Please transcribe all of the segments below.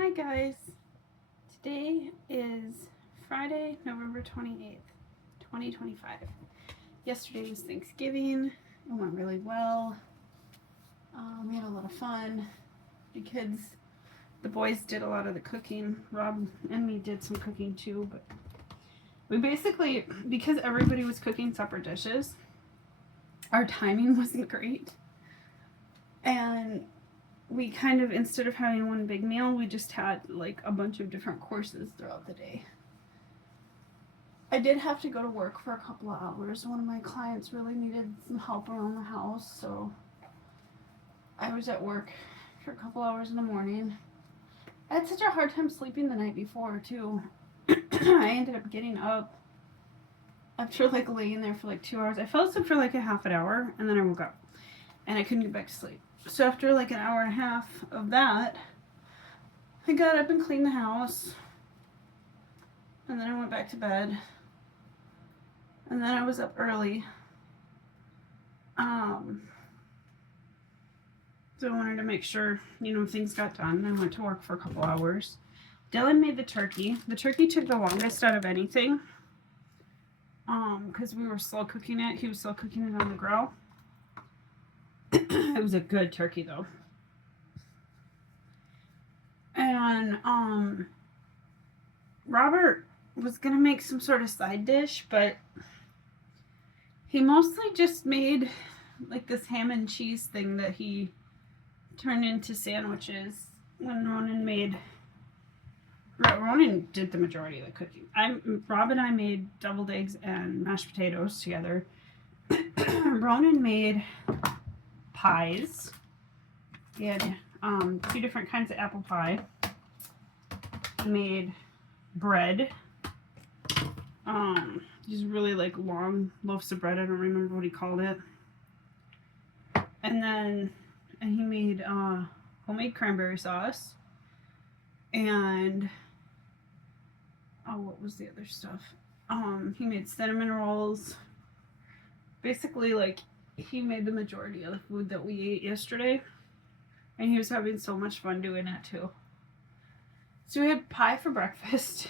Hi guys, today is Friday, November 28th, 2025. Yesterday was Thanksgiving. It went really well. We had a lot of fun. The boys did a lot of the cooking. Rob and me did some cooking too, but we basically, because everybody was cooking separate dishes, our timing wasn't great. And we kind of, instead of having one big meal, we just had like a bunch of different courses throughout the day. I did have to go to work for a couple of hours. One of my clients really needed some help around the house, so I was at work for a couple hours in the morning. I had such a hard time sleeping the night before, too. I ended up getting up after like laying there for like 2 hours. I fell asleep for like a half an hour, and then I woke up, and I couldn't get back to sleep. So after like an hour and a half of that, I got up and cleaned the house, and then I went back to bed, and then I was up early. So I wanted to make sure, things got done. I went to work for a couple hours. Dylan made the turkey. The turkey took the longest out of anything, because we were slow cooking it. He was slow cooking it on the grill. It was a good turkey though. And Robert was gonna make some sort of side dish, but he mostly just made like this ham and cheese thing that he turned into sandwiches when Ronan did the majority of the cooking. Rob and I made deviled eggs and mashed potatoes together. Ronan made pies. He had 2 different kinds of apple pie. He made bread. Just really like long loaves of bread. I don't remember what he called it. And he made homemade cranberry sauce. And what was the other stuff? He made cinnamon rolls. Basically, like, he made the majority of the food that we ate yesterday. And he was having so much fun doing it too. So we had pie for breakfast.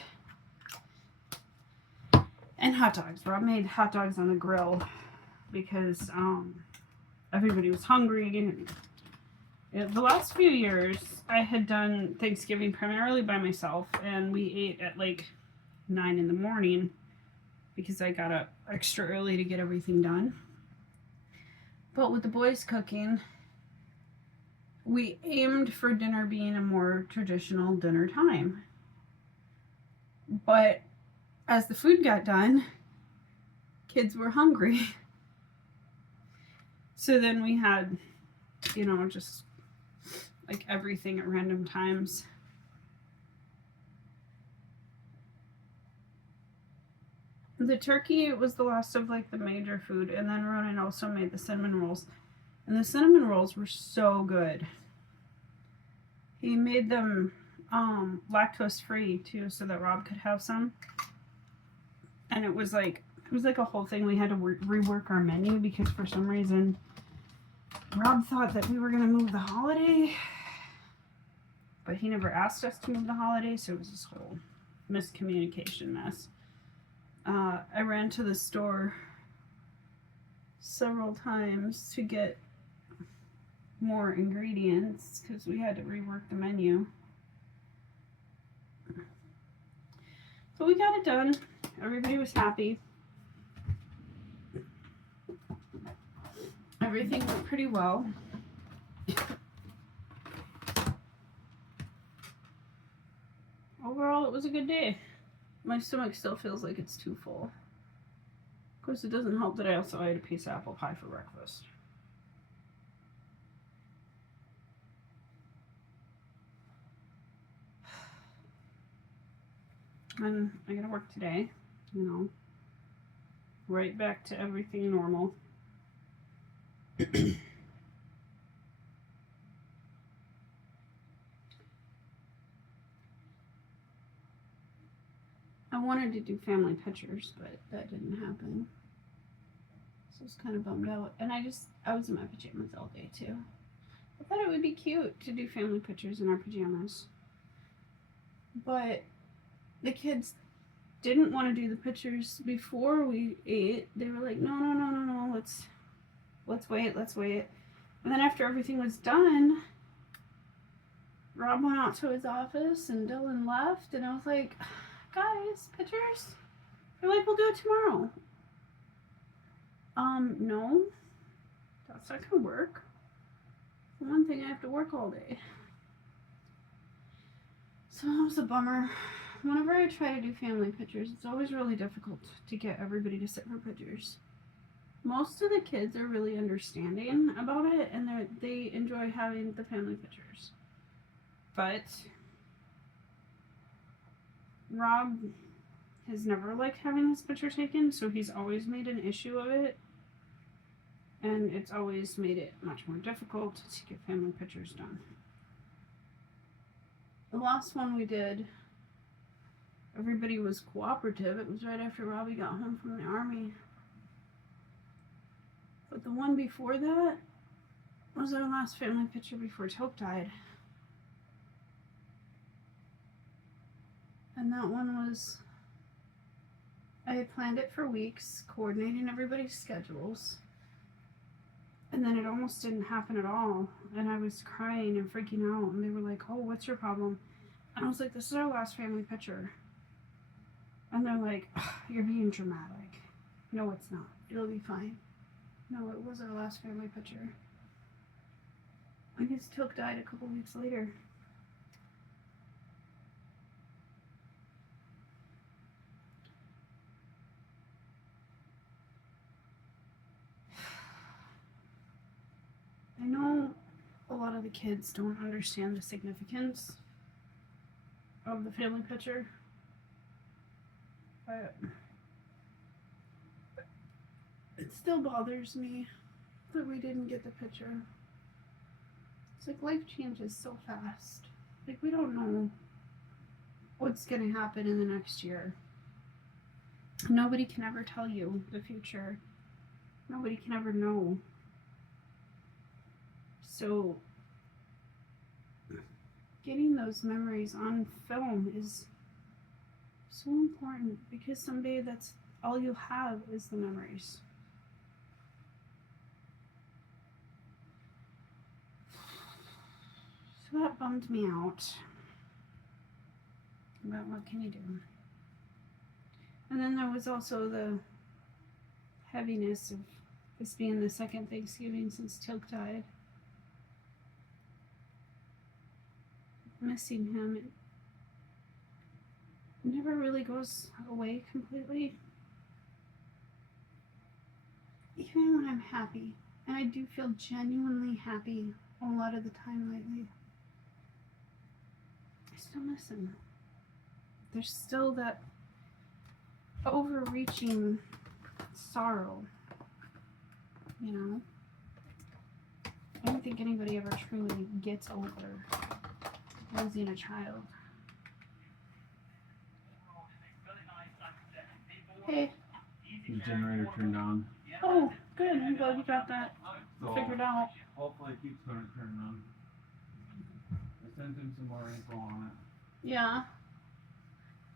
And hot dogs. Rob made hot dogs on the grill because everybody was hungry. And the last few years, I had done Thanksgiving primarily by myself, and we ate at like 9 in the morning because I got up extra early to get everything done. But with the boys cooking, we aimed for dinner being a more traditional dinner time. But as the food got done, kids were hungry. So then we had, just like everything at random times. The turkey was the last of like the major food, and then Ronan also made the cinnamon rolls. And the cinnamon rolls were so good. He made them lactose free too, so that Rob could have some. And it was like a whole thing. We had to rework our menu because for some reason Rob thought that we were going to move the holiday, but he never asked us to move the holiday, so it was this whole miscommunication mess. I ran to the store several times to get more ingredients because we had to rework the menu. But we got it done. Everybody was happy. Everything went pretty well. Overall, it was a good day. My stomach still feels like it's too full. Of course, it doesn't help that I also ate a piece of apple pie for breakfast. And I gotta work today, right back to everything normal. I wanted to do family pictures, but that didn't happen. So I was kind of bummed out. And I was in my pajamas all day too. I thought it would be cute to do family pictures in our pajamas. But the kids didn't want to do the pictures before we ate. They were like, no, let's wait. And then after everything was done, Rob went out to his office and Dylan left, and I was like, guys, pictures? They're like, we'll do it tomorrow. No, that's not gonna work. For one thing, I have to work all day. So that was a bummer. Whenever I try to do family pictures, it's always really difficult to get everybody to sit for pictures. Most of the kids are really understanding about it, and they enjoy having the family pictures. But Rob has never liked having his picture taken, so he's always made an issue of it. And it's always made it much more difficult to get family pictures done. The last one we did, everybody was cooperative. It was right after Robbie got home from the army. But the one before that was our last family picture before Toke died. And that one was, I had planned it for weeks, coordinating everybody's schedules. And then it almost didn't happen at all. And I was crying and freaking out. And they were like, oh, what's your problem? And I was like, this is our last family picture. And they're like, oh, you're being dramatic. No, it's not. It'll be fine. No, it was our last family picture. I guess Toke died a couple weeks later. I know a lot of the kids don't understand the significance of the family picture, but it still bothers me that we didn't get the picture. It's like life changes so fast. Like, we don't know what's going to happen in the next year. Nobody can ever tell you the future. Nobody can ever know. So getting those memories on film is so important, because someday that's all you'll have is the memories. So that bummed me out. But what can you do? And then there was also the heaviness of this being the second Thanksgiving since Toke died. Missing him, it never really goes away completely. Even when I'm happy, and I do feel genuinely happy a lot of the time lately, I still miss him. There's still that overreaching sorrow, you know? I don't think anybody ever truly gets over losing a child. Hey. The generator turned on. Oh, good. I'm glad you got that So figured out. hopefully it keeps going to turn on. I sent him some more info on it. Yeah.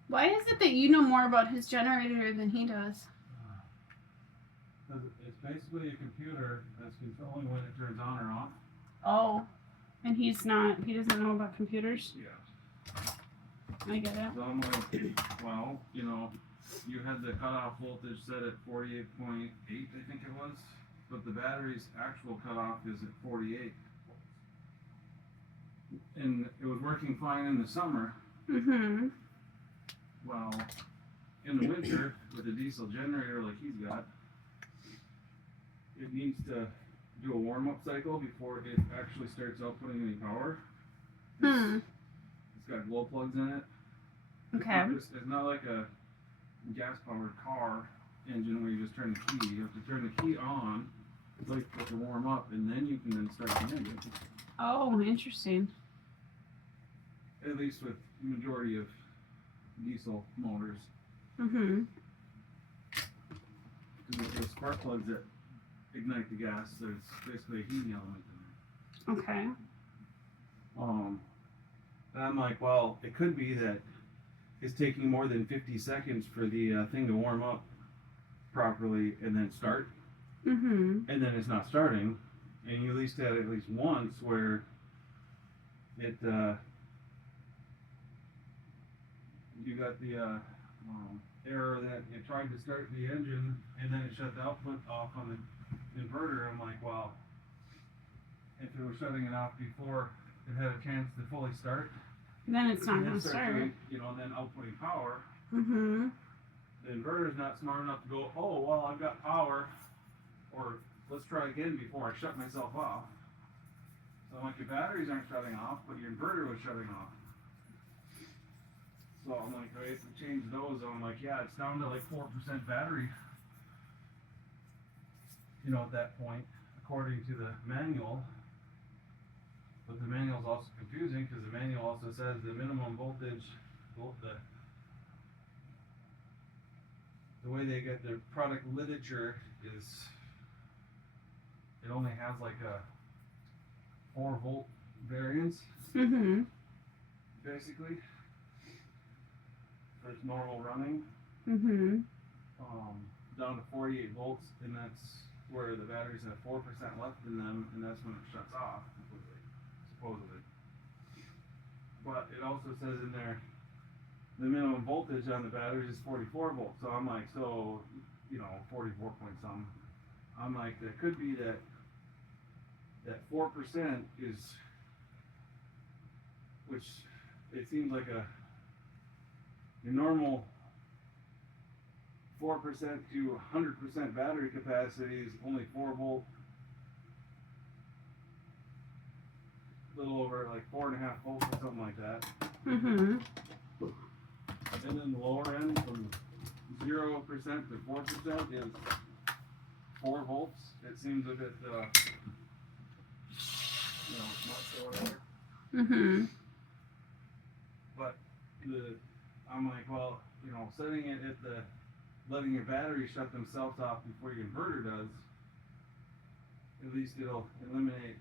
Why is it that you know more about his generator than he does? Because it's basically a computer that's controlling when it turns on or off. Oh. And he doesn't know about computers? Yeah. I get it. So I'm like, well, you know, you had the cutoff voltage set at 48.8, I think it was, but the battery's actual cutoff is at 48. And it was working fine in the summer. Mm-hmm. Well, in the winter, with a diesel generator like he's got, it needs to do a warm-up cycle before it actually starts outputting any power. It's got glow plugs in it. Okay. It's not like a gas-powered car engine where you just turn the key. You have to turn the key on, wait for it to warm up, and then you can then start the engine. Oh, interesting. At least with the majority of diesel motors. Mm-hmm. Because with the spark plugs that ignite the gas, there's basically a heating element in there. Okay. And I'm like, well, it could be that it's taking more than 50 seconds for the thing to warm up properly and then start, Mm-hmm. and then it's not starting. And you at least had at least once where it, you got the error that it tried to start the engine and then it shut the output off on the inverter. I'm like, well, if it was shutting it off before it had a chance to fully start, Then it's not and gonna then start. you know, and then outputting power, Mm-hmm. the inverter's not smart enough to go, oh, well, I've got power, or let's try again before I shut myself off. So I'm like, your batteries aren't shutting off, but your inverter was shutting off. So I'm like, right, to change those, I'm like, yeah, it's down to like 4% battery, you know, at that point, according to the manual. But the manual's also confusing because the manual also says the minimum voltage, the way they get their product literature is, it only has like a 4-volt variance, Mm-hmm. basically, for its normal running, Mm-hmm. down to 48 volts, and that's where the batteries have 4% left in them, and that's when it shuts off completely, supposedly. But it also says in there the minimum voltage on the batteries is 44 volts. So I'm like, so, you know, 44 point something. I'm like, that could be that 4% is, which it seems like your normal 4% to 100% battery capacity is only 4 volt, a little over like 4.5 volts or something like that. Mm-hmm. And then the lower end from 0% to 4% is 4 volts. It seems a bit, you know, much or whatever. Mm-hmm. But I'm like, well, you know, setting it at letting your batteries shut themselves off before your inverter does, at least it'll eliminate,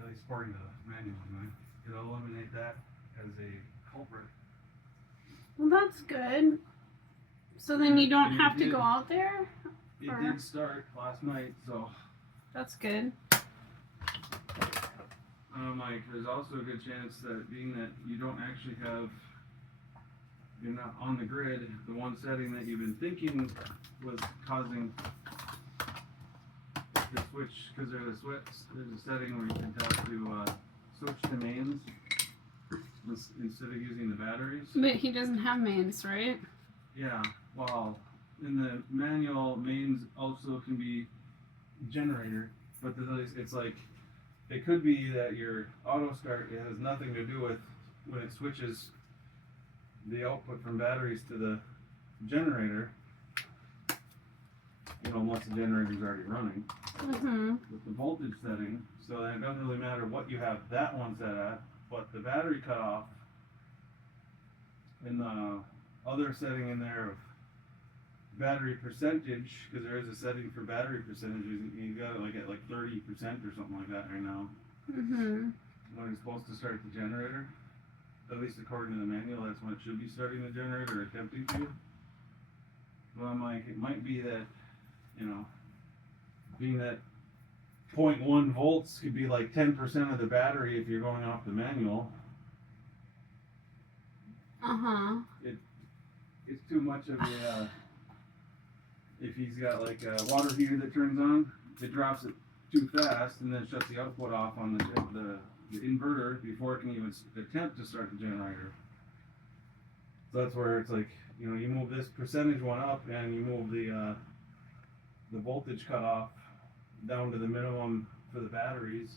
at least according to the manual, right? It'll eliminate that as a culprit. Well, that's good. So then you don't And it have to did- go out there? It Or- did start last night, so That's good. I'm like, there's also a good chance that being that you don't actually have, you're not on the grid, the one setting that you've been thinking was causing the switch, because there's a setting where you can tell to switch to mains instead of using the batteries. But he doesn't have mains, right? Yeah, well, in the manual, mains also can be generator, but it's like, it could be that your auto start, it has nothing to do with when it switches the output from batteries to the generator, you know, once the generator's already running, Mm-hmm. with the voltage setting, so that it doesn't really matter what you have that one set at, but the battery cutoff and the other setting in there of battery percentage, because there is a setting for battery percentages, you got it like at like 30% or something like that right now, Mm-hmm. when it's supposed to start the generator. At least according to the manual, that's when it should be starting the generator, or attempting to. Well, I'm like, it might be that, you know, being that 0.1 volts could be like 10% of the battery if you're going off the manual. Uh-huh. It's too much of a, if he's got like a water heater that turns on, it drops it too fast and then shuts the output off on the inverter before it can even attempt to start the generator. So that's where it's like, you know, you move this percentage one up and you move the voltage cutoff down to the minimum for the batteries,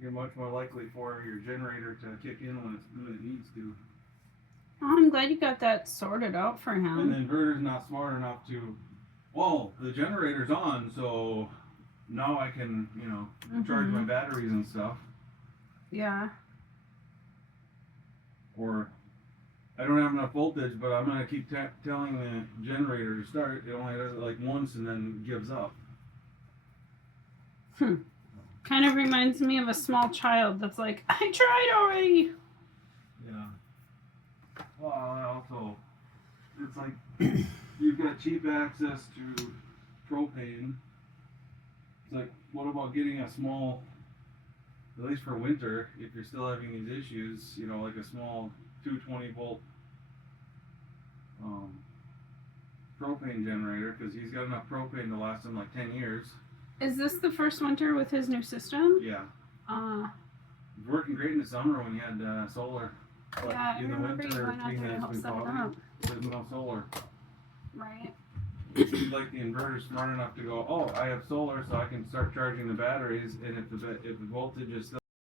you're much more likely for your generator to kick in when it needs to. Oh, I'm glad you got that sorted out for And him. the inverter's not smart enough to, well, the generator's on, so now I can, you know, charge my batteries and stuff. Yeah. Or I don't have enough voltage, but I'm gonna keep telling the generator to start. It only does it like once and then gives up. Kind of reminds me of a small child that's like, I tried already. Yeah. Well, also, it's like you've got cheap access to propane. It's like, what about getting a small, at least for winter, if you're still having these issues, you know, like a small 220 volt propane generator, because he's got enough propane to last him like 10 years. Is this the first winter with his new system? Yeah. It's working great in the summer when you had solar. But Yeah, I in the remember you winter, went out being there to that help it's been set it foggy, up. there's no solar. Right. It seems like the inverter's smart enough to go, oh, I have solar, so I can start charging the batteries, and if the voltage is still